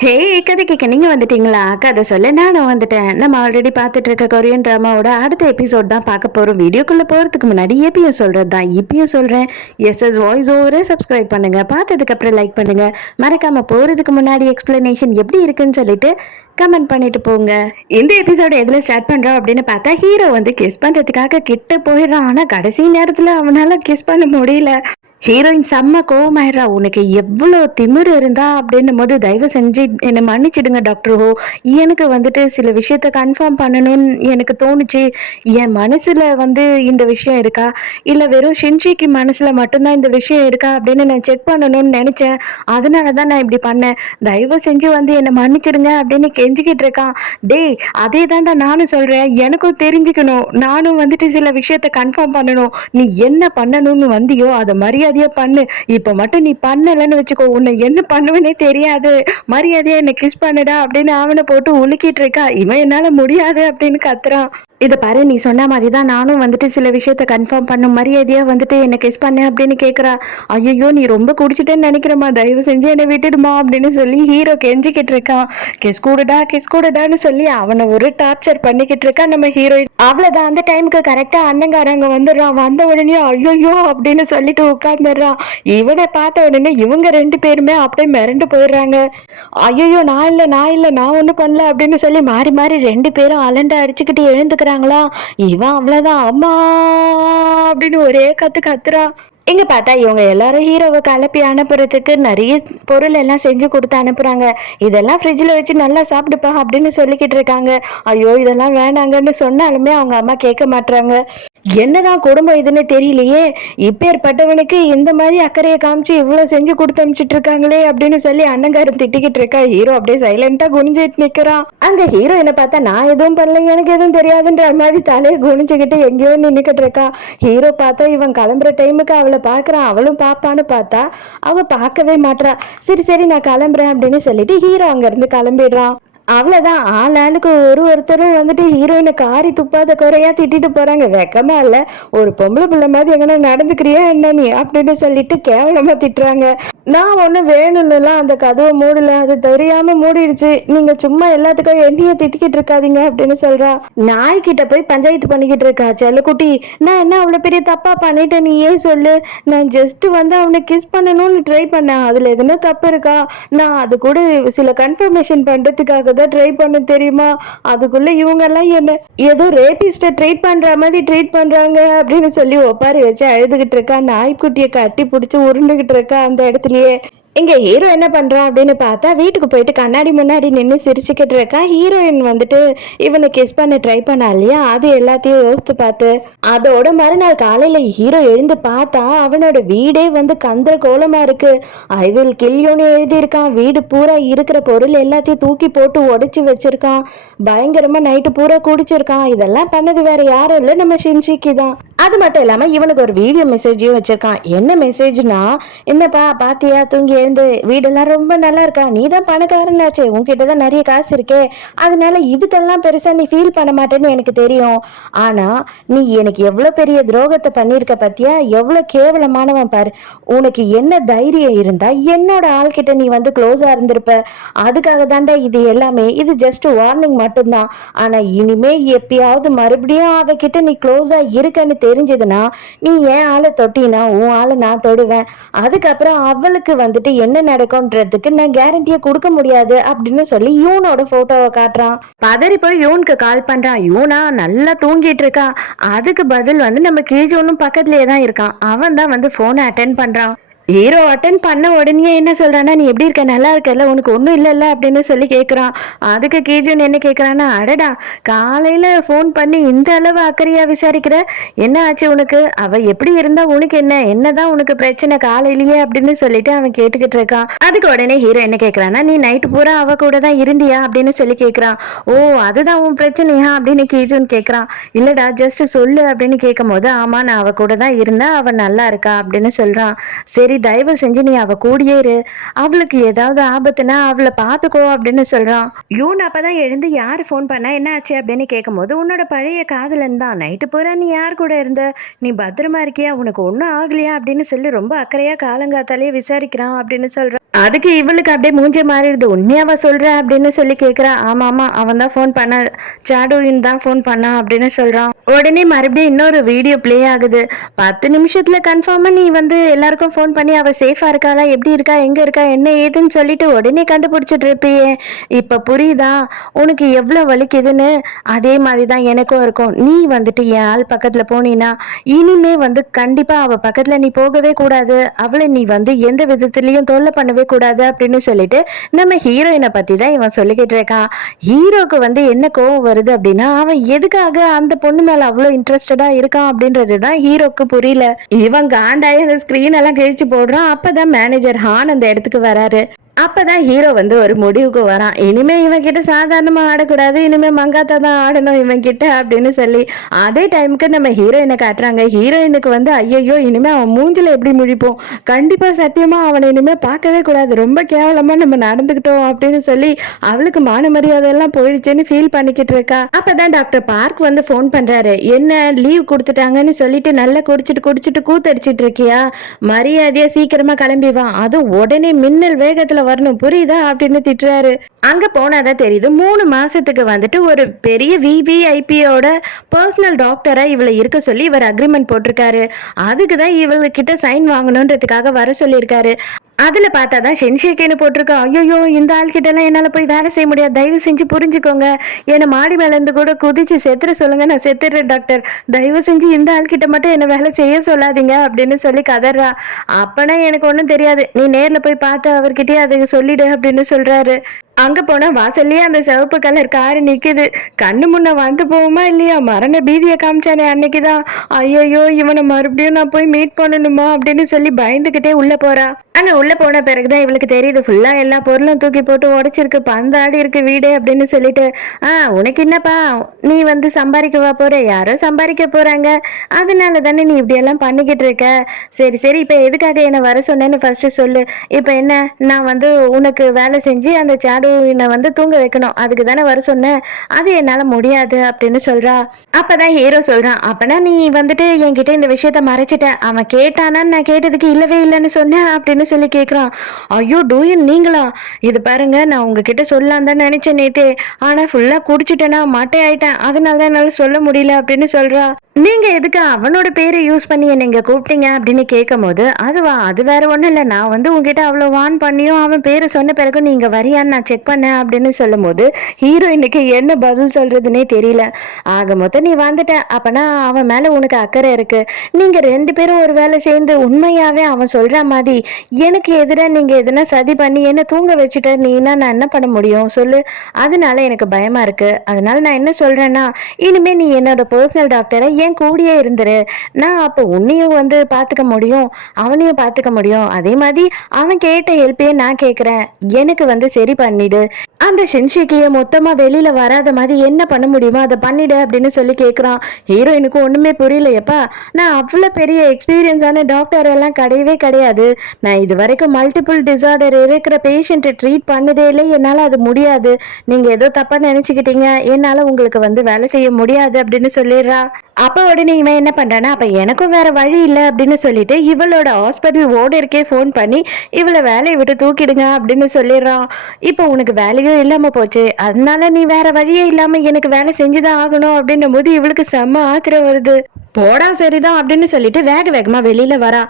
ஹே கதை கேட்க நீங்க வந்துட்டீங்களா? கதை சொல்ல நானும் வந்துட்டேன். நம்ம ஆல்ரெடி பார்த்துட்டு இருக்க கொரியன் டிராமாவோட அடுத்த எபிசோட் தான் பார்க்க போறோம். வீடியோக்குள்ள போறதுக்கு முன்னாடி எப்பயும் சொல்றது தான் இப்பயும் சொல்றேன். எஸ்எஸ் வாய்ஸ் ஓவரை சப்ஸ்கிரைப் பண்ணுங்க. பார்த்ததுக்கு அப்புறம் லைக் பண்ணுங்க. மறக்காம போறதுக்கு முன்னாடி எக்ஸ்பிளனேஷன் எப்படி இருக்குன்னு சொல்லிட்டு கமெண்ட் பண்ணிட்டு போங்க. இந்த எபிசோட எதுல ஸ்டார்ட் பண்றோம் அப்படின்னு பார்த்தா ஹீரோ வந்து கிஸ் பண்றதுக்காக கிட்ட போயிடுறான். ஆனா கடைசி நேரத்துல அவனால கிஸ் பண்ண முடியல. ஹீரோயின் செம்ம கோவமாயிடுறா. உனக்கு எவ்வளோ திமிரு இருந்தா அப்படின்னும் போது தயவு செஞ்சு என்னை மன்னிச்சிடுங்க டாக்டர் ஹோ. எனக்கு வந்துட்டு சில விஷயத்த கன்ஃபார்ம் பண்ணணும்னு எனக்கு தோணுச்சு. என் மனசுல வந்து இந்த விஷயம் இருக்கா இல்லை வெறும் ஷின்ஷிக்கு மனசுல மட்டும்தான் இந்த விஷயம் இருக்கா அப்படின்னு நான் செக் பண்ணணும்னு நினைச்சேன். அதனால தான் நான் இப்படி பண்ணேன். தயவு செஞ்சு வந்து என்னை மன்னிச்சிடுங்க அப்படின்னு கெஞ்சிக்கிட்டு இருக்கான். டேய், அதே தாண்டா நானும் சொல்றேன். எனக்கும் தெரிஞ்சுக்கணும். நானும் வந்துட்டு சில விஷயத்த கன்ஃபார்ம் பண்ணணும். நீ என்ன பண்ணணும்னு வந்தியோ அதை மரியாதையா பண்ணு. இப்ப மட்டும் நீ பண்ணலன்னு வச்சுக்கோ, உன்னை என்ன பண்ணுவேனே தெரியாது. மரியாதையா என்ன கிஸ் பண்ணுடா அப்படின்னு அவனை போட்டு உலுக்கிட்டு இருக்கா. இவன் என்னால முடியாது அப்படின்னு கத்துறான். இதை பாரு, நீ சொன்ன மாதிரி தான் நானும் வந்துட்டு சில விஷயத்த கன்ஃபார்ம் பண்ணும். மரியாதையா வந்துட்டு என்ன கிஸ் பண்ணு அப்படின்னு கேட்குறா. ஐயோ, நீ ரொம்ப குடிச்சிட்டேன்னு நினைக்கிறமா, தயவு செஞ்சு என்னை விட்டுடுமா அப்படின்னு சொல்லி ஹீரோ கெஞ்சிக்கிட்டு இருக்கான். கிஸ் கூடடான்னு சொல்லி அவனை ஒரு டார்ச்சர் பண்ணிக்கிட்டு இருக்கான் நம்ம ஹீரோயின். அவ்வளோதான், அந்த டைமுக்கு கரெக்டாக அண்ணங்காரங்க வந்துடுறான். வந்த உடனே ஐயோ அப்படின்னு சொல்லிட்டு உட்கார்ந்துடுறான். இவனை பார்த்த உடனே இவங்க ரெண்டு பேருமே அப்படியே மிரண்டு போயிடுறாங்க. ஐயோ, நான் ஒன்றும் பண்ணல அப்படின்னு சொல்லி மாறி மாறி ரெண்டு பேரும் அலண்டு அடிச்சுக்கிட்டு எழுந்துக்கிறாங்களா. இவன் அவ்வளோதான், அம்மா அப்படின்னு ஒரே கத்து கத்துறான். இங்க பார்த்தா இவங்க எல்லாரும் ஹீரோவை கிளப்பி அனுப்புறதுக்கு நிறைய பொருள் எல்லாம் செஞ்சு கொடுத்து அனுப்புறாங்க. இதெல்லாம் ஃப்ரிட்ஜில் வச்சு நல்லா சாப்பிடுப்பா அப்படின்னு சொல்லிக்கிட்டு இருக்காங்க. ஐயோ, இதெல்லாம் வேணாங்கன்னு சொன்னாலுமே அவங்க அம்மா கேட்க மாட்டாங்க. என்னதான் குடும்பம் இதுன்னு தெரியலையே. இப்பேற்பட்டவனுக்கு இந்த மாதிரி அக்கறையை காமிச்சு இவ்வளவு செஞ்சு கொடுத்து அனுப்பிச்சிட்டு இருக்காங்களே அப்படின்னு சொல்லி அண்ணங்காரன் திட்டிக்கிட்டு இருக்கா. ஹீரோ அப்படியே சைலண்டா குனிஞ்சிட்டு நிக்கிறான். அங்க ஹீரோ என்ன பார்த்தா நான் எதுவும் பண்ணல, எனக்கு எதுவும் தெரியாதுன்ற மாதிரி தலையை குனிஞ்சுக்கிட்டு எங்கேயோ நின்னுக்கிட்டு இருக்கா. ஹீரோ பார்த்தா இவன் கிளம்புற டைமுக்கு அவளை பாக்குறான். அவளும் பாப்பான்னு பார்த்தா அவ பார்க்கவே மாட்றா. சரி சரி நான் கிளம்புறேன் அப்படின்னு சொல்லிட்டு ஹீரோ அங்க இருந்து கிளம்பிடுறான். அவ்வளோதான், ஆளுக்கு ஒருத்தரும் வந்துட்டு ஹீரோயினை காரி துப்பாத குறையா திட்டிட்டு போறாங்க. வெக்கமா இல்லை, ஒரு பொம்பளை பிள்ளை மாதிரி எங்கன்னா நடந்துக்கிறியா என்ன நீ அப்படின்னு சொல்லிட்டு கேவலமா திட்டுறாங்க. நான் ஒன்றும் வேணும்னுலாம் அந்த கதவை மூடல, அது தெரியாம மூடிடுச்சு. நீங்க சும்மா எல்லாத்துக்கும் என்னைய திட்டிக்கிட்டு இருக்காதீங்க அப்படின்னு சொல்றா. நாய்கிட்ட போய் பஞ்சாயத்து பண்ணிக்கிட்டு இருக்கா செல்லக்குட்டி. நான் என்ன அவ்வளோ பெரிய தப்பா பண்ணிட்டேன், நீ ஏன் சொல்லு. நான் ஜஸ்ட் வந்து அவனை கிஸ் பண்ணணும்னு ட்ரை பண்ணேன். அதுல எதுனா தப்பு இருக்கா? நான் அது கூட சில கன்ஃபர்மேஷன் பண்றதுக்காக தான் ட்ரை பண்ண தெரியுமா. அதுக்குள்ள இவங்க எல்லாம் என்ன ஏதோ ரேபிஸ்ட ட்ரீட் பண்ற மாதிரி ட்ரீட் பண்றாங்க அப்படின்னு சொல்லி ஒப்பாரி வச்சு அழுதுகிட்டு இருக்கா. நாய்க்குட்டியை கட்டி பிடிச்சி உருண்டுகிட்டு இருக்கா அந்த இடத்துலயே. இங்க ஹீரோ என்ன பண்றான் அப்படின்னு பார்த்தா வீட்டுக்கு போயிட்டு கண்ணாடி முன்னாடி நின்று சிரிச்சுக்கிட்டு இருக்கா. ஹீரோயின் வந்துட்டு இவனை கிஸ் பண்ண ட்ரை பண்ணா இல்லையா, அது எல்லாத்தையும் யோசித்து பார்த்து அதோட மறுநாள் காலையில ஹீரோ எழுந்து பார்த்தா அவனோட வீடே வந்து கந்தர கோலமா இருக்கு. ஐ வில் கில் யூன்னு எழுதியிருக்கான். வீடு பூரா இருக்கிற பொருள் எல்லாத்தையும் தூக்கி போட்டு உடைச்சு வச்சிருக்கான். பயங்கரமா நைட்டு பூரா குடிச்சிருக்கான். இதெல்லாம் பண்ணது வேற யாரும் இல்லை, நம்ம ஷின்ஷிக்கு தான். அது மட்டும் இல்லாம இவனுக்கு ஒரு வீடியோ மெசேஜையும் வச்சிருக்கான். என்ன மெசேஜ்னா, என்னப்பா பாத்தியா, தூங்கி எழுந்து வீடெல்லாம் ரொம்ப நல்லா இருக்கா, நீ தான் பணக்காரனாச்சே, உன்கிட்டதான் நிறைய காசு இருக்கே, அதனால இதுக்கெல்லாம் பெருசா நீ ஃபீல் பண்ண மாட்டேன்னு எனக்கு தெரியும். ஆனா நீ எனக்கு எவ்வளவு பெரிய துரோகத்தை பண்ணிருக்க பத்தியா, எவ்வளவு கேவலமானவன் பாரு. உனக்கு என்ன தைரியம் இருந்தா என்னோட ஆள்கிட்ட நீ வந்து க்ளோஸா இருந்திருப்ப. அதுக்காக தாண்டா இது எல்லாமே. இது ஜஸ்ட் வார்னிங் மட்டும்தான். ஆனா இனிமே எப்பயாவது மறுபடியும் அவகிட்ட நீ க்ளோஸா இருக்கன்னு தெரிஞ்சதுன்னா நீ ஏன் ஆளை தொட்டினா உன் ஆளை நான் தொடுவேன். அதுக்கப்புறம் அவளுக்கு வந்துட்டு என்ன நடக்கும்ன்றதுக்கு நான் கேரண்டியை கொடுக்க முடியாது அப்படின்னு சொல்லி யூனோட போட்டோவை காட்டுறான். பதறி போய் யூனுக்கு கால் பண்றான். யூனா நல்லா தூங்கிட்டு இருக்கா. அதுக்கு பதில் வந்து நம்ம கேஜோனும் பக்கத்துலயே தான் இருக்கான். அவன் தான் வந்து போனை அட்டென்ட் பண்றான். ஹீரோ அட்டன் பண்ண உடனே என்ன சொல்றான்னா, நீ எப்படி இருக்க, நல்லா இருக்கல, உனக்கு ஒன்றும் இல்லைல்ல அப்படின்னு சொல்லி கேட்குறான். அதுக்கு கீஜன் என்ன கேட்குறான்னா, அடடா காலையில் ஃபோன் பண்ணி இந்த அளவு அக்கறையா விசாரிக்கிற, என்ன ஆச்சு உனக்கு, அவ எப்படி இருந்தா உனக்கு என்ன, என்னதான் உனக்கு பிரச்சனை காலையிலேயே அப்படின்னு சொல்லிட்டு அவன் கேட்டுக்கிட்டு இருக்கான். அதுக்கு உடனே ஹீரோ என்ன கேட்குறான்னா, நீ நைட்டு பூரா அவ கூட தான் இருந்தியா அப்படின்னு சொல்லி கேட்குறான். ஓ, அதுதான் உன் பிரச்சனையா அப்படின்னு கீஜன் கேட்குறான். இல்லடா ஜஸ்ட் சொல்லு அப்படின்னு கேட்கும் போது, ஆமா நான் அவ கூட தான் இருந்தா, அவ நல்லா இருக்கா அப்படின்னு சொல்றான். சரி தயவு செஞ்சு நீ அவ கூடியே இரு, அவளுக்கு ஏதாவது ஆபத்துனா அவளை பாத்துக்கோ அப்படின்னு சொல்றான். யூன் அப்பதான் எழுந்து யாரு போன் பண்ணா என்ன ஆச்சு அப்படின்னு கேட்கும் போது, உன்னோட பழைய காதலன் தான், நைட்டு பூரா நீ யார் கூட இருந்த, நீ பத்திரமா இருக்கியா, உனக்கு ஒன்றும் ஆகலையா அப்படின்னு சொல்லி ரொம்ப அக்கறையா காலங்காத்தாலே விசாரிக்கிறான் அப்படின்னு சொல்றான். அதுக்கு இவளுக்கு அப்படியே மூஞ்சே மாறிடுது. உண்மையாவா சொல்ற அப்படின்னு சொல்லி கேட்குறா. ஆமா ஆமா, அவன் தான் ஃபோன் பண்ண, சாடுவின் தான் ஃபோன் பண்ணான் அப்படின்னு சொல்றான். உடனே மறுபடியும் இன்னொரு வீடியோ ப்ளே ஆகுது. 10 நிமிஷத்துல கன்ஃபார்மா நீ வந்து எல்லாருக்கும் ஃபோன் பண்ணி அவ சேஃபா இருக்காளா, எப்படி இருக்கா, எங்க இருக்கா, என்ன ஏதுன்னு சொல்லிட்டு உடனே கண்டுபிடிச்சிட்டு இருப்பியே. இப்ப புரியுதா உனக்கு எவ்வளவு வலிக்குதுன்னு? அதே மாதிரி தான் எனக்கும் இருக்கும். நீ வந்துட்டு என் ஆள் பக்கத்துல போனீன்னா இனிமே வந்து கண்டிப்பா அவ பக்கத்துல நீ போகவே கூடாது. அவளை நீ வந்து எந்த விதத்திலயும் தொல்லை பண்ணவே கூடாது அப்படின்னு சொல்லிட்டு நம்ம ஹீரோயினை பத்தி தான் இவன் சொல்லிக்கிட்டு இருக்கான். ஹீரோக்கு வந்து என்ன கோவம் வருது அப்படின்னா, அவன் எதுக்காக அந்த பொண்ணு மேல அவ்வளவு இன்ட்ரெஸ்டடா இருக்கான் அப்படின்றது தான் ஹீரோக்கு புரியல. இவன் காண்டாயி அந்த ஸ்கிரீன் எல்லாம் கிழிச்சு போடுறான். அப்பதான் மேனேஜர் ஹான் அந்த இடத்துக்கு வராரு. அப்பதான் ஹீரோ வந்து ஒரு முடிவுக்கு வரான். இனிமே இவன் கிட்ட சாதாரணமா ஆடக்கூடாது, இனிமே மங்காத்தா தான் ஆடணும் இவன் கிட்ட அப்படின்னு சொல்லி அதே டைமுக்கு நம்ம ஹீரோயினை காட்டுறாங்க. ஹீரோயினுக்கு வந்து ஐயோ இனிமே அவன் மூஞ்சில எப்படி முழிப்போம், கண்டிப்பா சத்தியமா அவனை இனிமே பார்க்கவே கூடாது, ரொம்ப கேவலமா நம்ம நடந்துக்கிட்டோம் அப்படின்னு சொல்லி அவளுக்கு மான மரியாதை எல்லாம் போயிடுச்சுன்னு ஃபீல் பண்ணிக்கிட்டு இருக்கா. அப்பதான் டாக்டர் பார்க் வந்து ஃபோன் பண்றாரு. என்ன லீவ் கொடுத்துட்டாங்கன்னு சொல்லிட்டு நல்லா குடிச்சிட்டு கூத்தடிச்சிட்டு இருக்கியா, மரியாதையா சீக்கிரமா கிளம்பி வா, அது உடனே மின்னல் வேகத்துல வரணும் புரியுதா அப்படின்னு திட்டுறாரு. அங்க போனாதான் தெரியுது 3 மாசத்துக்கு வந்துட்டு ஒரு பெரிய விவிஐபியோட பர்சனல் டாக்டரா இவளை இருக்க சொல்லி இவர் அக்ரிமெண்ட் போட்டிருக்காரு. அதுக்குதான் இவள்கிட்ட சைன் வாங்கணுன்றதுக்காக வர சொல்லியிருக்காரு. அதுல பார்த்தாதான் ஷென்ஷேக்கேன்னு போட்டிருக்கா. ஐயோ இந்த ஆள் கிட்ட எல்லாம் என்னால போய் வேலை செய்ய முடியாது, தயவு செஞ்சு புரிஞ்சுக்கோங்க, என்னை மாடி மேல இருந்து கூட குதிச்சு செத்துற சொல்லுங்க, நான் செத்துறேன் டாக்டர், தயவு செஞ்சு இந்த ஆள் கிட்ட மட்டும் என்ன வேலை செய்ய சொல்லாதீங்க அப்படின்னு சொல்லி கதறா. அப்பனா எனக்கு ஒன்றும் தெரியாது, நீ நேர்ல போய் பார்த்து அவர்கிட்டயே அதை சொல்லிடு அப்படின்னு சொல்றாரு. அங்க போனா வாசல்லயே அந்த சிவப்பு கலர் காரு நிக்குது. கண்ணு முன்ன வந்து போகுமா இல்லையா, மரண பீதியை காமிச்சானே அன்னைக்குதான். ஐயோ இவனை மறுபடியும் நான் போய் மீட் பண்ணணுமா அப்படின்னு சொல்லி பயந்துகிட்டே உள்ள போறா. அங்க உள்ள போன பிறகுதான் இவளுக்கு தெரியுது ஃபுல்லா எல்லா பொருளும் தூக்கி போட்டு உடைச்சிருக்கு, பந்தாடி இருக்கு வீடு அப்படின்னு சொல்லிட்டு. உனக்கு என்னப்பா, நீ வந்து சம்பாதிக்கவா போற, யாரோ சம்பாதிக்க போறாங்க, அதனால தானே நீ இப்படி எல்லாம் பண்ணிக்கிட்டு இருக்க. சரி சரி, இப்ப எதுக்காக என்ன வர சொன்னேன்னு ஃபர்ஸ்ட் சொல்லு. இப்ப என்ன, நான் வந்து உனக்கு வேலை செஞ்சு அந்த சாடுவினை வந்து தூங்க வைக்கணும், அதுக்கு தானே வர சொன்னேன், அது என்னால முடியாது அப்படின்னு சொல்றா. அப்பதான் ஹீரோ சொல்றான், அப்பனா நீ வந்துட்டு என்கிட்ட இந்த விஷயத்த மறைச்சிட்ட, அவன் கேட்டானான்னு நான் கேட்டதுக்கு இல்லவே இல்லைன்னு சொன்னேன் அப்படின்னு சொல்லி கேட்குறான். ஐயோ டூயன் நீங்களா, இது பாருங்க நான் உங்ககிட்ட சொல்லலாம் தான் நினைச்சேன் நேத்தே, ஆனா ஃபுல்லா குடிச்சிட்டேனா மட்டை ஆயிட்டேன், அதனால தான் என்னால சொல்ல முடியல அப்படின்னு சொல்றா. நீங்க எதுக்கு அவனோட பேரை யூஸ் பண்ணி என்ன இங்க கூப்பிட்டீங்க அப்படின்னு கேட்கும் போது, அதுவா, அது வேற ஒண்ணும் இல்லை, நான் வந்து உங்ககிட்ட அவ்வளோ வான் பண்ணியும் அவன் பேரை சொன்ன பிறகு நீங்க வரியான்னு நான் செக் பண்ணேன் அப்படின்னு சொல்லும் போது ஹீரோயினுக்கு என்ன பதில் சொல்றதுன்னே தெரியல. ஆக மொத்தம் நீ வந்துட்ட, அப்பனா அவன் மேல உனக்கு அக்கறை இருக்கு, நீங்க 2 பேரும் ஒரு வேலை சேர்ந்து உண்மையாவே அவன் சொல்ற மாதிரி எனக்கு எதிராக நீங்க எதுனா சதி பண்ணி என்ன தூங்க வச்சுட்ட நீனா நான் என்ன பண்ண முடியும் சொல்லு. அதனால எனக்கு பயமா இருக்கு. அதனால நான் என்ன சொல்றேன்னா, இனிமே நீ என்னோட பர்சனல் டாக்டரை என் கூடயே இருந்துரு, நான் அப்போ உன்னையும் வந்து பாத்துக்க முடியும், அவனையும் பாத்துக்க முடியும், அதே மாதிரி அவன் கேட்ட ஹெல்ப்பையே நான் கேட்கிறேன், எனக்கு வந்து சரி பண்ணிடு, அந்த ஷென்ஷிக்கிய மொத்தமா வெளியில வராத மாதிரி என்ன பண்ண முடியுமோ அதை பண்ணிடு அப்படின்னு சொல்லி கேட்குறான். ஹீரோயினுக்கு ஒண்ணுமே புரியலையப்பா, நான் அவ்வளோ பெரிய எக்ஸ்பீரியன்ஸான டாக்டர் எல்லாம் கிடையவே கிடையாது, நான் இது வரைக்கும் மல்டிபிள் டிசார்டர் இருக்கிற பேஷண்ட்டை ட்ரீட் பண்ணதே இல்லை, என்னால் அது முடியாது, நீங்கள் ஏதோ தப்பாக நினச்சிக்கிட்டீங்க, என்னால் உங்களுக்கு வந்து வேலை செய்ய முடியாது அப்படின்னு சொல்லிடுறா. அப்போ உடனே இவன் என்ன பண்ணுறான்னா, அப்போ எனக்கும் வேற வழி இல்லை அப்படின்னு சொல்லிட்டு இவளோட ஹாஸ்பிட்டல் ஓடருக்கே ஃபோன் பண்ணி இவளை வேலையை விட்டு தூக்கிடுங்க அப்படின்னு சொல்லிடுறான். இப்போ உனக்கு வேலையும் இல்லாமல் போச்சு, அதனால நீ வேற வழியே இல்லாமல் எனக்கு வேலை செஞ்சுதான் ஆகணும் அப்படின்னும் போது இவளுக்கு செம்ம ஆத்திரம் வருது. போடா சரிதான் அப்படின்னு சொல்லிட்டு வேக வேகமா வெளியில வரா.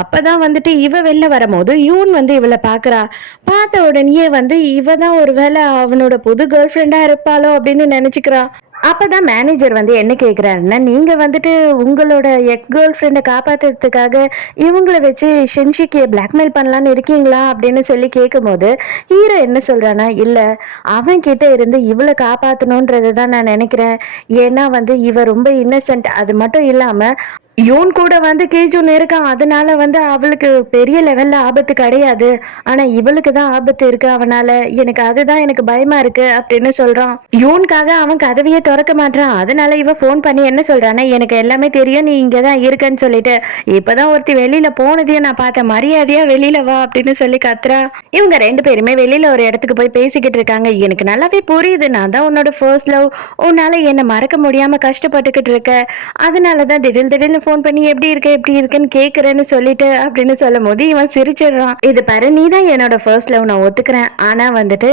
அப்பதான் வந்துட்டு இவ வெளில வரும்போது யூன் வந்து இவளை பாக்குறா. பார்த்த உடனே வந்து இவ தான் ஒருவேளை அவனோட புது கேர்ள் ஃப்ரெண்டா இருப்பாளோ அப்படின்னு நினைச்சுக்கிறா. அப்பதான் மேனேஜர் வந்து என்ன கேட்குறாருன்னா, நீங்க வந்துட்டு உங்களோட எக்ஸ் கேர்ள் ஃப்ரெண்டை காப்பாத்துறதுக்காக இவங்களை வச்சு ஷென்ஷிக்கியை பிளாக்மெயில் பண்ணலான்னு இருக்கீங்களா அப்படின்னு சொல்லி கேட்கும் போது ஹீரோ என்ன சொல்றானா, இல்லை அவன் கிட்ட இருந்து இவளை காப்பாற்றணுன்றது தான் நான் நினைக்கிறேன், ஏன்னா வந்து இவ ரொம்ப இன்னசென்ட், அது மட்டும் இல்லாம யோன் கூட வந்து கேஜூன் இருக்கான், அதனால வந்து அவளுக்கு பெரிய லெவல்ல ஆபத்து கிடையாது, ஆனா இவளுக்கு தான் ஆபத்து இருக்கு அவனால, எனக்கு அதுதான் எனக்கு பயமா இருக்கு அப்படின்னு சொல்றான். யோனுக்காக அவன் கதவையே திறக்க மாட்டான். அதனால இவ போன் பண்ணி என்ன சொல்றானா, எனக்கு எல்லாமே தெரியும், நீ இங்கதான் இருக்கன்னு சொல்லிட்டு, இப்பதான் ஒருத்தி வெளியில போனதையும் நான் பார்த்தேன், மரியாதையா வெளியில வா அப்படின்னு சொல்லி கத்துறா. இவங்க 2 பேருமே வெளியில ஒரு இடத்துக்கு போய் பேசிக்கிட்டு இருக்காங்க. எனக்கு நல்லாவே புரியுது, நான் தான் உன்னோட ஃபர்ஸ்ட் லவ், உன்னால என்ன மறக்க முடியாம கஷ்டப்பட்டுக்கிட்டு இருக்க, அதனாலதான் திடீர்னு ஃபோன் பண்ணி எப்படி இருக்குன்னு கேட்குறேன்னு சொல்லிட்டு அப்படின்னு சொல்லும் போது இவன் சிரிச்சிடுறான். இது பாரு, நீ தான் என்னோட ஃபர்ஸ்ட் லவ், நான் ஒத்துக்கிறேன். ஆனால் வந்துட்டு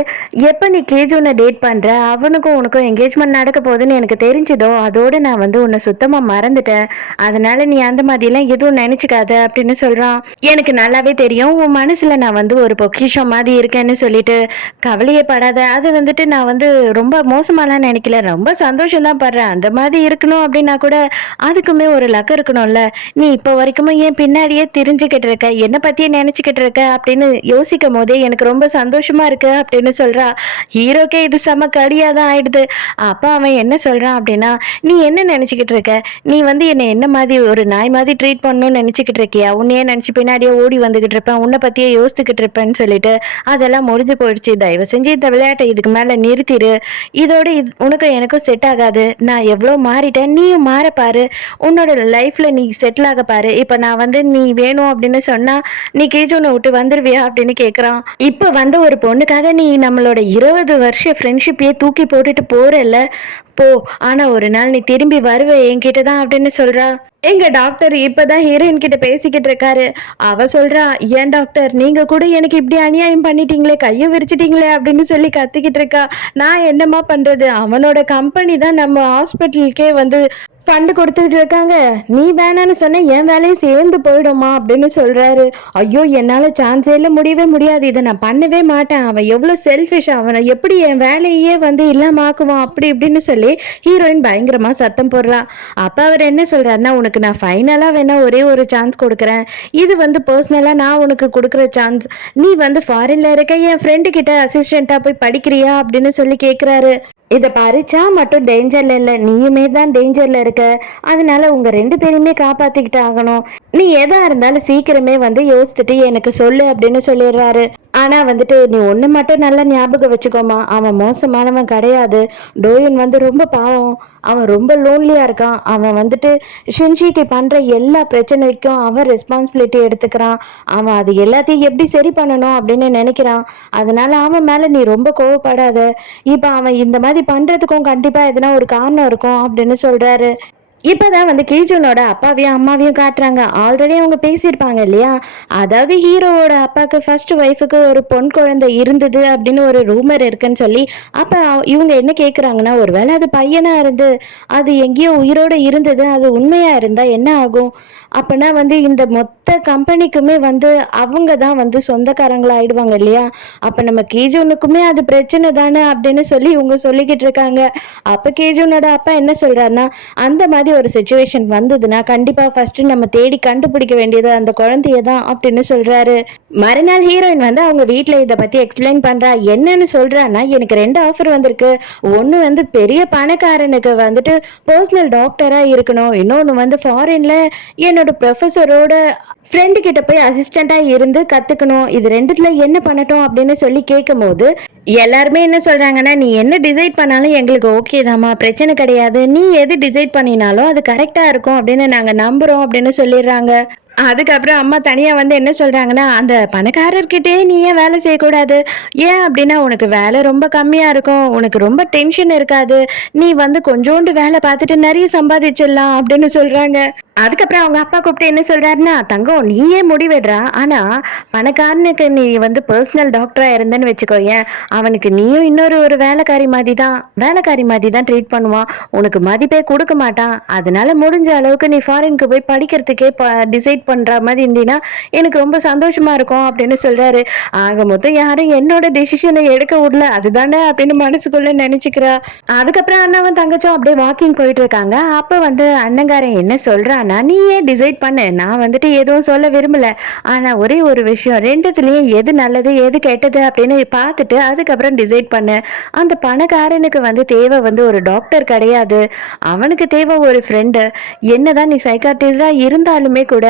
எப்போ நீ கேஜுனை டேட் பண்ணுற, அவனுக்கும் உனக்கும் என்கேஜ்மெண்ட் நடக்க போகுதுன்னு எனக்கு தெரிஞ்சதோ அதோடு நான் வந்து உன்னை சுத்தமாக மறந்துட்டேன். அதனால நீ அந்த மாதிரிலாம் எதுவும் நினச்சிக்காத அப்படின்னு சொல்கிறான். எனக்கு நல்லாவே தெரியும் உன் மனசில் நான் வந்து ஒரு பொக்கிஷம் மாதிரி இருக்கேன்னு சொல்லிட்டு கவலையே படாத. அது வந்துட்டு நான் வந்து ரொம்ப மோசமாலாம் நினைக்கல, ரொம்ப சந்தோஷம் தான் படுறேன். அந்த மாதிரி இருக்கணும் அப்படின்னா கூட அதுக்குமே ஒரு லக்கம் இருக்கணும்ல. நீ இப்போ வரைக்குமே ஏன் பின்னாடியே தெரிஞ்சுக்கிட்டு இருக்க, என்னை பற்றியே நினச்சிக்கிட்டு இருக்க அப்படின்னு யோசிக்கும் போதே எனக்கு ரொம்ப சந்தோஷமா இருக்கு அப்படின்னு சொல்றா. ஹீரோக்கே இது செம கடியாக தான் ஆயிடுது. அப்போ அவன் என்ன சொல்றான் அப்படின்னா, நீ என்ன நினச்சிக்கிட்டு இருக்க, நீ வந்து என்னை என்ன மாதிரி ஒரு நாய் மாதிரி ட்ரீட் பண்ணணும்னு நினச்சிக்கிட்டு இருக்கியா, உன்னையே நினச்சி பின்னாடியே ஓடி வந்துக்கிட்டு இருப்பேன், உன்னை பற்றியே யோசிச்சுக்கிட்டு இருப்பேன்னு சொல்லிட்டு அதெல்லாம் முடிஞ்சு போயிடுச்சு. தயவு செஞ்சு இந்த விளையாட்டை இதுக்கு மேலே நிறுத்திடு. இதோட உனக்கும் எனக்கும் செட் ஆகாது. நான் எவ்வளோ மாறிட்டேன், நீயும் மாறப்பாரு, உன்னோட லைஃப்பில் நீ செட்டில் ஆக பாரு. இப்போ நான் வந்து நீ வேணும் அப்படின்னு சொன்னால் நீ கேஜோனை விட்டு வந்துடுவியா அப்படின்னு கேட்குறான். இப்போ வந்த ஒரு பொண்ணுக்காக நீ நம்மளோட 20 வருஷ ஃப்ரெண்ட்ஷிப்பையே தூக்கி போட்டுட்டு போறல்ல, போ. ஆனா ஒரு நாள் நீ திரும்பி வருவே என்கிட்ட தான் அப்படின்னு சொல்றா. எங்க டாக்டர் இப்பதான் ஹீரோயின் கிட்ட பேசிக்கிட்டு இருக்காரு. அவ சொல்றா, ஏன் டாக்டர் நீங்க கூட எனக்கு இப்படி அநியாயம் பண்ணிட்டீங்களே, கையை விரிச்சிட்டீங்களே அப்படின்னு சொல்லி கத்திக்கிட்டு இருக்கா. நான் என்னமா பண்றது, அவனோட கம்பெனி தான் நம்ம ஹாஸ்பிட்டலுக்கே வந்து ஃபண்டு கொடுத்துக்கிட்டு இருக்காங்க, நீ வேணான்னு சொன்ன என் வேலையும் சேர்ந்து போயிடுமா அப்படின்னு சொல்றாரு. ஐயோ, என்னால் சான்ஸே இல்லை, முடியவே முடியாது, இதை நான் பண்ணவே மாட்டேன், அவன் எவ்வளோ செல்ஃபிஷ், அவனை எப்படி என் வேலையே வந்து இல்லாம ஆக்குவான் அப்படி இப்படின்னு சொல்லி ஹீரோயின் பயங்கரமாக சத்தம் போடுறான். அப்போ அவர் என்ன சொல்றாருன்னா, உனக்கு நான் ஃபைனலாக வேணா ஒரே ஒரு சான்ஸ் கொடுக்குறேன், இது வந்து பர்சனலாக நான் உனக்கு கொடுக்குற சான்ஸ், நீ வந்து ஃபாரின்ல இருக்க என் ஃப்ரெண்டு கிட்ட அசிஸ்டண்ட்டாக போய் படிக்கிறியா அப்படின்னு சொல்லி கேட்குறாரு. இதை பறிச்சா மட்டும் டேஞ்சர்ல இல்லை, நீயுமே தான் டேஞ்சர்ல இருக்க, அதனால உங்க 2 பேரையுமே காப்பாத்திக்கிட்டு ஆகணும், நீ எதா இருந்தாலும் சீக்கிரமே வந்து யோசிச்சுட்டு எனக்கு சொல்லு அப்படின்னு சொல்லிடுறாரு. ஆனா வந்துட்டு நீ ஒண்ணு மட்டும் நல்லா ஞாபகம் வச்சுக்கோமா, அவன் மோசமானவன் கிடையாது. டோயன் வந்து ரொம்ப பாவம், அவன் ரொம்ப லோன்லியா இருக்கான். அவன் வந்துட்டு ஷின்ஷிக்கு பண்ற எல்லா பிரச்சனைக்கும் அவன் ரெஸ்பான்சிபிலிட்டி எடுத்துக்கிறான். அவன் அது எல்லாத்தையும் எப்படி சரி பண்ணணும் அப்படின்னு நினைக்கிறான். அதனால அவன் மேல நீ ரொம்ப கோவப்படாத. இப்ப அவன் இந்த மாதிரி பண்றதுக்கும் கண்டிப்பா எதனா ஒரு காரணம் இருக்கும் அப்படின்னு சொல்றாரு. இப்போதான் வந்து கீஜுனோட அப்பாவையும் அம்மாவையும் காட்டுறாங்க. ஆல்ரெடி அவங்க பேசியிருப்பாங்க இல்லையா, அதாவது ஹீரோவோட அப்பாவுக்கு ஃபர்ஸ்ட் ஒய்ஃபுக்கு ஒரு பொன் குழந்தை இருந்தது அப்படின்னு ஒரு ரூமர் இருக்குன்னு சொல்லி, அப்போ இவங்க என்ன கேட்குறாங்கன்னா, ஒருவேளை அது பையனாக இருந்து அது எங்கேயோ உயிரோடு இருந்தது, அது உண்மையாக இருந்தால் என்ன ஆகும், அப்படின்னா வந்து இந்த மொத்த கம்பெனிக்குமே வந்து அவங்க தான் வந்து சொந்தக்காரங்களா ஆயிடுவாங்க இல்லையா, அப்போ நம்ம கீஜுனுக்குமே அது பிரச்சனை தானே அப்படின்னு சொல்லி இவங்க சொல்லிக்கிட்டு இருக்காங்க. அப்போ கீஜுனோட அப்பா என்ன சொல்கிறாருன்னா, அந்த மாதிரி ஒரு சிச்சுவேஷன் வந்ததுன்னா கண்டிப்பா ஃபர்ஸ்ட் நம்ம தேடி கண்டுபிடிக்க வேண்டியது அந்த குழந்தைய தான் அப்படின்னு சொல்றாரு. மறுநாள் ஹீரோயின் வந்து அவங்க வீட்டுல இதை பத்தி எக்ஸ்பிளைன் பண்றா. என்னன்னு சொல்றான்னா, எனக்கு 2 ஆஃபர் வந்திருக்கு, ஒன்னு வந்து பெரிய பணக்காரனுக்கு வந்துட்டு பர்சனல் டாக்டரா இருக்கணும், இன்னொன்னு வந்து ஃபாரின்ல என்னோட ப்ரொஃபஸரோட ஃப்ரெண்டு கிட்ட போய் அசிஸ்டண்டா இருந்து கத்துக்கணும், இது 2த்துல என்ன பண்ணட்டும் அப்படின்னு சொல்லி கேட்கும் போது எல்லாருமே என்ன சொல்றாங்கன்னா, நீ என்ன டிசைட் பண்ணாலும் எங்களுக்கு ஓகே தாமா, பிரச்சனை கிடையாது, நீ எது டிசைட் பண்ணினாலும் அது கரெக்டா இருக்கும் அப்படின்னு நாங்க நம்புறோம் அப்படின்னு சொல்லிடுறாங்க. அதுக்கப்புறம் அம்மா தனியாக வந்து என்ன சொல்கிறாங்கன்னா, அந்த பணக்காரர்கிட்டே நீ ஏன் வேலை செய்யக்கூடாது, ஏன் அப்படின்னா உனக்கு வேலை ரொம்ப கம்மியாக இருக்கும், உனக்கு ரொம்ப டென்ஷன் இருக்காது, நீ வந்து கொஞ்சோண்டு வேலை பார்த்துட்டு நிறைய சம்பாதிச்சிடலாம் அப்படின்னு சொல்கிறாங்க. அதுக்கப்புறம் அவங்க அப்பா கூப்பிட்டு என்ன சொல்கிறாருன்னா, தங்கம் நீயே முடிவிடுறா, ஆனால் பணக்காரனுக்கு நீ வந்து பர்சனல் டாக்டராக இருந்தேன்னு வச்சுக்கோ, ஏன் அவனுக்கு நீயும் இன்னொரு ஒரு வேலைக்காரி மாதிரி தான் ட்ரீட் பண்ணுவான், உனக்கு மதிப்பே கொடுக்க மாட்டான், அதனால முடிஞ்ச அளவுக்கு நீ ஃபாரினுக்கு போய் படிக்கிறதுக்கே டிசைட் பண்ற மாதிரி இருந்தீங்கன்னா எனக்கு ரொம்ப சந்தோஷமா இருக்கும் அப்படின்னு சொல்றாரு. ஆக மொத்தம் யாரும் என்னோட டெசிஷனை எடுக்க விடல, அதுதானே அப்படின்னு மனசுக்குள்ள நினைச்சுக்கிறா. அதுக்கப்புறம் அண்ணாவும் தங்கச்சும் அப்படியே வாக்கிங் போயிட்டு இருக்காங்க. அப்ப வந்து அண்ணங்காரன் என்ன சொல்றான்னா, நீயே டிசைட் பண்ணு, நான் வந்துட்டு எதுவும் சொல்ல விரும்பல, ஆனா ஒரே ஒரு விஷயம், 2த்துலயும் எது நல்லது எது கெட்டது அப்படின்னு பார்த்துட்டு அதுக்கப்புறம் டிசைட் பண்ணு. அந்த பணக்காரனுக்கு வந்து தேவை வந்து ஒரு டாக்டர் கிடையாது, அவனுக்கு தேவை ஒரு ஃப்ரெண்டு. என்னதான் நீ சைக்காட்ரிஸ்டா இருந்தாலுமே கூட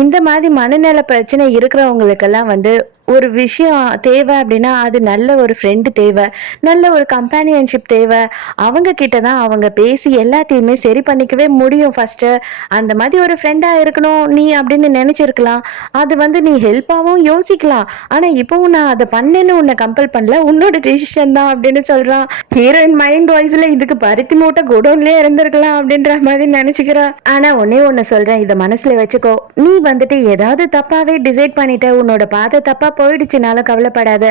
இந்த மாதிரி மனநல பிரச்சனை இருக்கிறவங்களுக்கெல்லாம் வந்து ஒரு விஷயம் தேவை அப்படின்னா அது நல்ல ஒரு ஃப்ரெண்டு தேவை, நல்ல ஒரு கம்பேனியன்ஷிப் தேவை. அவங்க கிட்ட தான் அவங்க பேசி எல்லாத்தையுமே சரி பண்ணிக்கவே முடியும் ஃபர்ஸ்ட்டு. அந்த மாதிரி ஒரு ஃப்ரெண்டா இருக்கணும் நீ அப்படின்னு நினைச்சிருக்கலாம். அது வந்து நீ ஹெல்ப்பாவும் யோசிக்கலாம். ஆனா இப்பவும் நான் அத பண்ணேன்னு உன்னை கம்பல் பண்ணல. உன்னோட டிசிஷன் தான் அப்படின்னு சொல்றான். ஹீரோயின் மைண்ட் வாய்ஸ்ல இதுக்கு பருத்தி மூட்டை குடோன்லயே இருந்திருக்கலாம் அப்படின்ற மாதிரி நினைச்சுக்கிறா. ஆனா ஒன்னே ஒண்ணு சொல்றேன், இதை மனசுல வச்சுக்கோ. நீ வந்துட்டு ஏதாவது தப்பாவே டிசைட் பண்ணிட்ட, உன்னோட பாதை தப்பா போயிடுச்சுனாலும் கவலைப்படாத.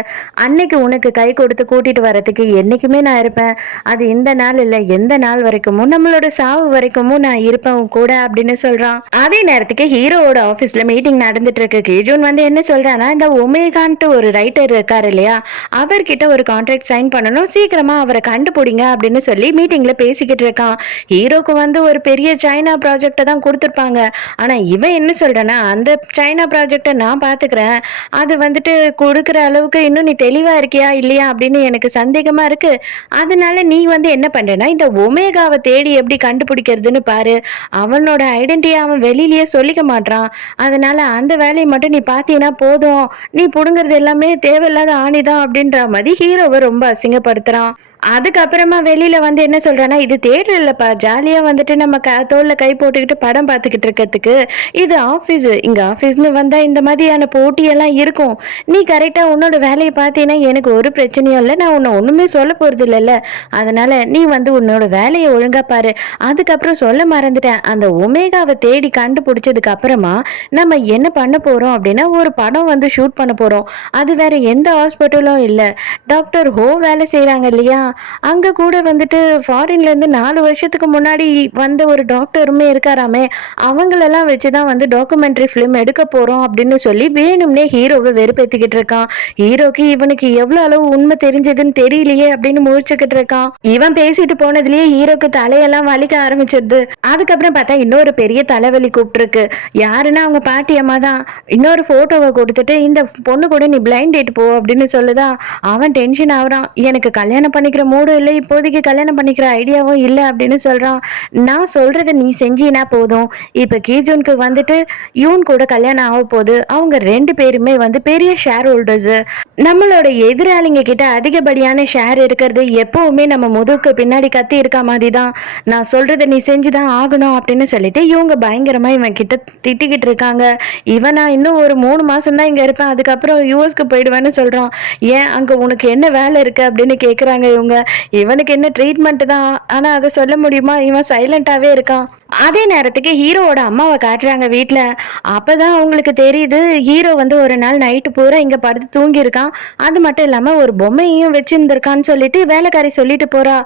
அன்னைக்கு உனக்கு கை கொடுத்து கூட்டிட்டு வரதுக்கு என்னைக்குமே நான் இருப்பேன். அது இந்த நாள் இல்ல, எந்த நாள் வரைக்குமோ நம்மளோட சாவு வரைக்குமும் நான் இருப்பேன் உன் கூட அப்படின்னு சொல்றான். அதே நேரத்துக்கு ஹீரோவோட ஆபீஸ்ல மீட்டிங் நடந்துட்டு இருக்கு. கேஜூன் வந்து என்ன சொல்றான்னா, இந்த ஒமேகான்ட்டு ஒரு ரைட்டர் இருக்காரு இல்லையா, அவர்கிட்ட ஒரு கான்ட்ராக்ட் சைன் பண்ணணும், சீக்கிரமா அவரை கண்டுபிடிங்க அப்படின்னு சொல்லி மீட்டிங்ல பேசிக்கிட்டு இருக்கான். ஹீரோக்கு வந்து ஒரு பெரிய சைனா ப்ராஜெக்டை தான் கொடுத்துருப்பாங்க. ஆனா இவன் என்ன சொல்றானா, அந்த சைனா ப்ராஜெக்டை நான் பாத்துக்கிறேன், அது வந்துட்டு கொடுக்குற அளவுக்கு இன்னும் நீ தெளிவா இருக்கியா இல்லையா அப்படின்னு எனக்கு சந்தேகமா இருக்கு. அதனால நீ வந்து என்ன பண்றேன்னா, இந்த ஒமேகாவை தேடி எப்படி கண்டுபிடிக்கிறதுன்னு பாரு. அவனோட ஐடென்டிட்டியை அவன் வெளியிலேயே சொல்லிக்க மாட்டான். அதனால அந்த வேலையை மட்டும் நீ பார்த்தீங்கன்னா போதும், நீ புடுங்கிறது எல்லாமே தேவையில்லாத ஆணிதான் அப்படின்ற மாதிரி ஹீரோவை ரொம்ப அசிங்கப்படுத்துறான். அதுக்கப்புறமா வெளியில வந்து என்ன சொல்றான்னா, இது தேட்டர் இல்லப்பா, ஜாலியா வந்துட்டு நம்ம தோல்ல கை போட்டுக்கிட்டு படம் பார்த்துக்கிட்டு இருக்கிறதுக்கு, இது ஆஃபீஸ். இங்க ஆஃபீஸ்னு வந்தா இந்த மாதிரியான போட்டியெல்லாம் இருக்கும். நீ கரெக்டா உன்னோட வேலையை பார்த்தீங்கன்னா எனக்கு ஒரு பிரச்சனையும் இல்லை, நான் உன்னை ஒண்ணுமே சொல்ல போறது இல்லைல்ல. அதனால நீ வந்து உன்னோட வேலையை ஒழுங்கா பாரு. அதுக்கப்புறம் சொல்ல மறந்துட்டேன், அந்த ஒமேகாவை தேடி கண்டுபிடிச்சதுக்கு அப்புறமா நம்ம என்ன பண்ண போறோம் அப்படின்னா, ஒரு படம் வந்து ஷூட் பண்ண போறோம். அது வேற எந்த ஹாஸ்பிட்டலும் இல்லை, டாக்டர் ஹோ வேலை செய்யறாங்க இல்லையா, அங்க கூட வந்துட்டு ஃபாரின்ல இருந்து 4 வருஷத்துக்கு முன்னாடி வந்த ஒரு டாக்டருமே இருக்காராமே, அவங்களெல்லாம் வச்சுதான் வந்து டாக்குமெண்ட்ரி ஃபிலிம் எடுக்க போறோம் அப்படின்னு சொல்லி வேணும்னே ஹீரோவை வெறுப்பேத்திக்கிட்டு இருக்கான். ஹீரோக்கு இவனுக்கு எவ்வளவு அளவு உண்மை தெரிஞ்சதுன்னு தெரியலையே அப்படின்னு முழிச்சுக்கிட்டு இருக்கான். இவன் பேசிட்டு போனதுலயே ஹீரோக்கு தலையெல்லாம் வலிக்க ஆரம்பிச்சிருது. அதுக்கப்புறம் பார்த்தா இன்னொரு பெரிய தலைவலி கூப்பிட்டுருக்கு. யாருன்னா அவங்க பாட்டி அம்மா தான். இன்னொரு போட்டோவை கொடுத்துட்டு இந்த பொண்ணு கூட நீ பிளைண்ட் டேட் போ அப்படின்னு சொல்லுதா. அவன் டென்ஷன் ஆகுறான். எனக்கு கல்யாணம் பண்ணிக்கிற மூடும் இல்லை, இப்போதைக்கு கல்யாணம் பண்ணிக்கிற ஐடியாவும் இல்லை அப்படின்னு சொல்றான். நான் சொல்றதை நீ செஞ்சீனா போதும். இப்ப கீஜூனுக்கு வந்துட்டு யூன் கூட கல்யாணம் ஆக போகுது. அவங்க 2 பேருமே வந்து பெரிய ஷேர் ஹோல்டர்ஸ். நம்மளோட எதிராளிங்க கிட்ட அதிகப்படியான ஷேர் இருக்கிறது எப்பவுமே நம்ம முதுகுக்கு பின்னாடி கத்தி இருக்க மாதிரி தான். நான் சொல்றதை நீ செஞ்சுதான் ஆகணும் அப்படின்னு சொல்லிட்டு இவங்க பயங்கரமா இவன் கிட்ட திட்டிக்கிட்டு இருக்காங்க. இவனா இன்னும் ஒரு 3 மாசம் தான் இங்க இருப்பேன், அதுக்கப்புறம் யூஎஸ்க்கு போயிடுவேன்னு சொல்றான். ஏன் அங்க உனக்கு என்ன வேலை இருக்கு அப்படின்னு கேக்குறாங்க இவங்க. இவனுக்கு என்ன ட்ரீட்மெண்ட் தான், ஆனா அதை சொல்ல முடியுமா, இவன் சைலண்டாவே இருக்கான். அதே நேரத்துக்கு ஹீரோவோட அம்மாவை காட்டுறாங்க வீட்டுல. அப்பதான் அவங்களுக்கு தெரியுது, ஹீரோ வந்து ஒரு நாள் நைட்டு பூரா இங்க படுத்து தூங்கி இருக்கான். அது மட்டும் இல்லாம ஒரு பொம்மையும் வச்சிருந்திருக்கான்னு சொல்லிட்டு வேலைக்காரி சொல்லிட்டு போறா.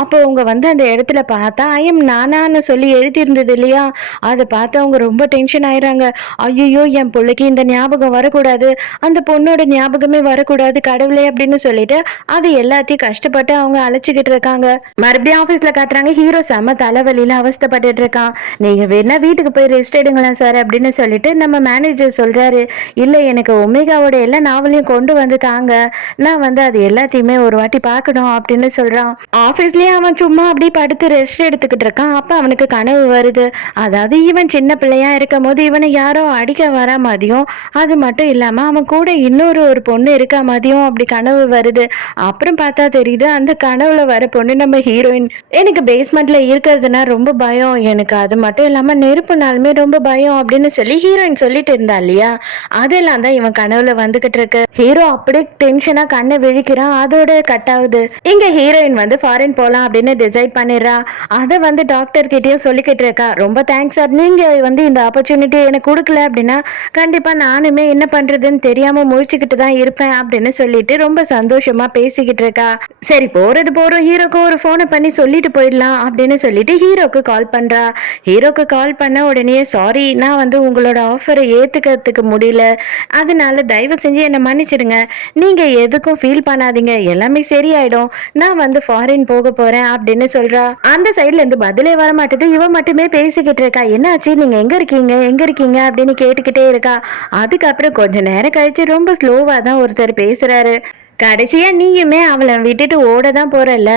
அப்போ அவங்க வந்து அந்த இடத்துல பார்த்தா ஐயம் நானான்னு சொல்லி எழுதியிருந்தது இல்லையா, அதை பார்த்து அவங்க ரொம்ப டென்ஷன் ஆயிடுறாங்க. ஐயோ என் பிள்ளைக்கு இந்த ஞாபகம் வரக்கூடாது, அந்த பொண்ணோட ஞாபகமே வரக்கூடாது கடவுளே அப்படின்னு சொல்லிட்டு அது எல்லாத்தையும் கஷ்டப்பட்டு அவங்க அழைச்சிக்கிட்டு இருக்காங்க. மறுபடியும் ஆபீஸ்ல காட்டுறாங்க, ஹீரோ செம தலைவலியில அவஸ்தப்பட்டு இருக்கான். நீங்க வேணா வீட்டுக்கு போய் ரெஸ்ட் எடுங்களேன் சார் அப்படின்னு சொல்லிட்டு நம்ம மேனேஜர் சொல்றாரு. இல்ல எனக்கு ஒமேகாவோட எல்லா நாவலையும் கொண்டு வந்து தாங்க, நான் வந்து அது எல்லாத்தையுமே ஒரு வாட்டி பார்க்கணும் அப்படின்னு சொல்றான். ஆபீஸ்லயே அவன் சும்மா அப்படி படுத்து ரெஸ்ட் எடுத்துக்கிட்டு இருக்கான். அப்ப அவனுக்கு கனவு வருது. அதாவது இவன் சின்ன பிள்ளையா இருக்கும் போது இவனை யாரோ அடிக்க வர மாதிரியும், அது மட்டும் இல்லாம அவன் கூட இன்னொரு பொண்ணு இருக்க மாதிரியும் அப்படி கனவு வருது. அப்புறம் பார்த்தா தெரியுது அந்த கனவுல வர பொண்ணு நம்ம ஹீரோயின். எனக்கு பேஸ்மெண்ட்ல இருக்கிறதுனா ரொம்ப பயம், எனக்கு அது மட்டும் இல்லாம நெருப்புனாலுமே ரொம்ப பயம் அப்படின்னு சொல்லி ஹீரோயின் சொல்லிட்டு இருந்தா இல்லையா, அதெல்லாம் தான் இவன் கனவுல வந்துகிட்டு இருக்கு. ஹீரோ அப்படியே டென்ஷனா கண்ணை விழிக்கிறான். அதோட கட் ஆகுது. இங்க ஹீரோயின் வந்து ஃபாரின் போலாம் அப்படின்னு டிசைட் பண்ணிடுறா. அதை வந்து டாக்டர் கிட்டயும் சொல்லிக்கிட்டு இருக்கா. ரொம்ப தேங்க்ஸ் சார், நீங்க வந்து இந்த ஆப்பர்ச்சுனிட்டி எனக்கு கொடுக்கல அப்படின்னா கண்டிப்பா நானுமே என்ன பண்றதுன்னு தெரியாம முழிச்சுக்கிட்டு தான் இருப்பேன் அப்படின்னு சொல்லிட்டு ரொம்ப சந்தோஷமா பேசிக்கிட்டு இருக்கா. சரி போறது போறோம், ஹீரோக்கு ஒரு போனை பண்ணி சொல்லிட்டு போயிடலாம் அப்படின்னு சொல்லிட்டு ஹீரோக்கு கால் பண்றா. ஹீரோக்கு கால் பண்ண உடனே சாரி, நான் வந்து உங்களோட ஆஃபரை ஏத்துக்கிறதுக்கு முடியல, அதனால தயவு செஞ்சு என்னை மன்னிச்சிடுங்க, நீங்க எதுக்கும் ஃபீல் பண்ணாதீங்க, எல்லாமே சரியாயிடும், நான் வந்து ஃபாரின் போக போறேன் அப்படின்னு சொல்றா. அந்த சைட்ல இருந்து பதிலே வர மாட்டேது. இவ மட்டுமே பேசிக்கிட்டு இருக்கா. என்னாச்சு, நீங்க எங்க இருக்கீங்க எங்க இருக்கீங்க அப்படின்னு கேட்டுக்கிட்டே இருக்கா. அதுக்கப்புறம் கொஞ்ச நேரம் கழிச்சு ரொம்ப ஸ்லோவா தான் ஒருத்தர் பேசுறாரு. கடைசியா நீயுமே அவளை விட்டுட்டு ஓட தான் போறல்ல.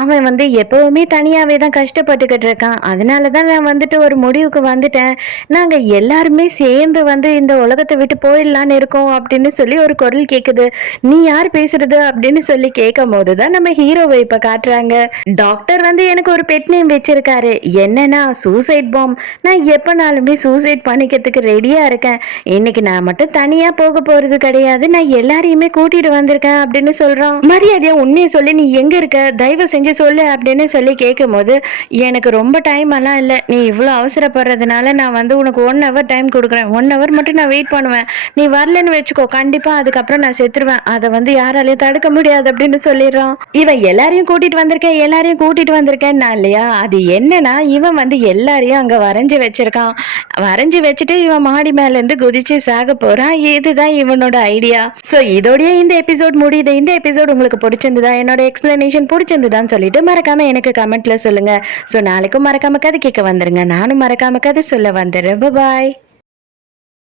அவன் வந்து எப்பவுமே தனியாவே தான் கஷ்டப்பட்டுக்கிட்டு இருக்கான். அதனால தான் நான் வந்துட்டு ஒரு முடிவுக்கு வந்துட்டேன். நாங்க எல்லாருமே சேர்ந்து வந்து இந்த உலகத்தை விட்டு போயிடலான்னு இருக்கோம் அப்படின்னு சொல்லி ஒரு குரல் கேக்குது. நீ யார் பேசுறது அப்படின்னு சொல்லி கேட்கும் போதுதான் நம்ம ஹீரோவை இப்ப காட்டுறாங்க. டாக்டர் வந்து எனக்கு ஒரு பெட் நேம் வச்சிருக்காரு. என்னன்னா சூசைட் பாம். நான் எப்பனாலுமே சூசைட் பண்ணிக்கிறதுக்கு ரெடியா இருக்கேன். இன்னைக்கு நான் மட்டும் தனியா போக போறது கிடையாது. நான் எல்லாரையுமே கூட்டிட்டு வந்திருக்கேன் அப்படின்னு சொல்றான். மரியாதையா உண்மையை சொல்லி நீ எங்க இருக்க, தயவு செஞ்சு சொல்லு அப்படின்னு சொல்லி கேட்கும் போது, எனக்கு ரொம்ப டைம் எல்லாம் இல்லை, நீ இவ்வளோ அவசரப்படுறதுனால நான் வந்து உனக்கு 1 hour டைம் கொடுக்குறேன். 1 hour மட்டும் நான் வெயிட் பண்ணுவேன். நீ வரலன்னு வச்சுக்கோ, கண்டிப்பா அதுக்கப்புறம் நான் செத்துருவேன். அதை வந்து யாராலையும் தடுக்க முடியாது அப்படின்னு சொல்லிடுறான். இவன் எல்லாரையும் கூட்டிட்டு வந்திருக்கேன், எல்லாரையும் கூட்டிட்டு வந்திருக்கேன்னா இல்லையா, அது என்னன்னா இவன் வந்து எல்லாரையும் அங்க வரைஞ்சு வச்சிருக்கான். வரைஞ்சு வச்சுட்டு இவன் மாடி மேல இருந்து குதிச்சு சாக போறான். இதுதான் இவனோட ஐடியா. சோ இதோடய இந்த எபிசோட் முடியுது. இந்த எபிசோட் உங்களுக்கு பிடிச்சிருந்ததா, என்னோட எக்ஸ்பிளனேஷன் பிடிச்சிருந்ததான்னு சொல்லிட்டு மறக்காம எனக்கு கமெண்ட்ல சொல்லுங்க. சோ நாளைக்கும் மறக்காம கதை கேட்க வந்துருங்க. நானும் மறக்காம கதை சொல்ல வந்துடுறேன். பாய்.